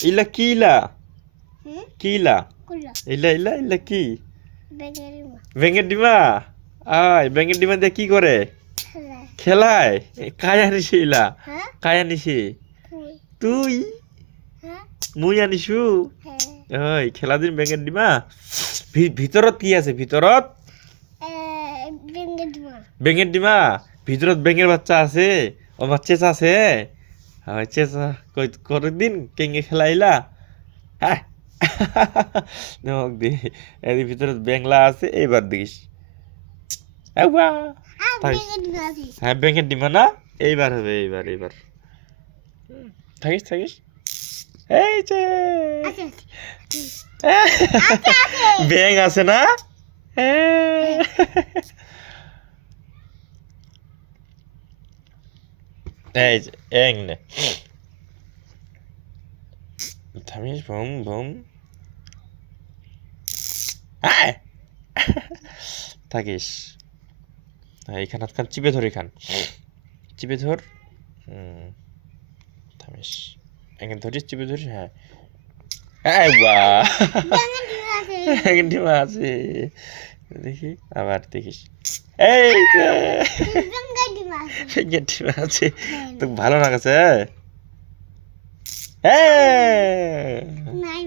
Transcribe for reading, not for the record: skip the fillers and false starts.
ইলা কি ইলা হুম কি ইলা কুলা ইলা ইলা ইলা কি বেগেরিমা ব্যাঙের ডিমা আয় ব্যাঙের ডিমা দিয়ে কি করে খেলা খেলায় কায় আনিসি ইলা হ্যাঁ কায় আনিসি তুই তুই হ্যাঁ মুই আনিসু হ্যাঁ ওই খেলা দিন ব্যাঙের ডিমা ভিতরত কি আছে ভিতরত বেগেরিমা ব্যাঙের ডিমা ভিতরত ব্যাঙের বাচ্চা আছে আমার চেঁচা আছে হয় চেঁচা কই কতদিন কেঙ্গে খেলাইলা হ্যাঁ নক দি এর ভিতরে ব্যাংলা আছে এইবার দেখিস আউয়া আর থাকিস বেগেরিমা আছে হ্যাঁ ব্যাঙের ডিমা না এইবার হবে এইবার থাকিস থাকিস এই যে আছে আছে ব্যাঙ আছে না এই যে এং নে থামিস বুম বুম আয় থাকিস এইখান হাতখান চিপে ধর এখান চিপে ধর থামিস এখানে ধরিস চিপে ধরিস হ্যাঁ এই বাহ বেগেরিমা আছে এখানে ডিমা আছে দেখি আবার দেখিস এই যে বেগেরিমা আছে এখানে ডিমা আছে হ্যাঁ তো ভালো লাগাছে হ্যাঁ নাই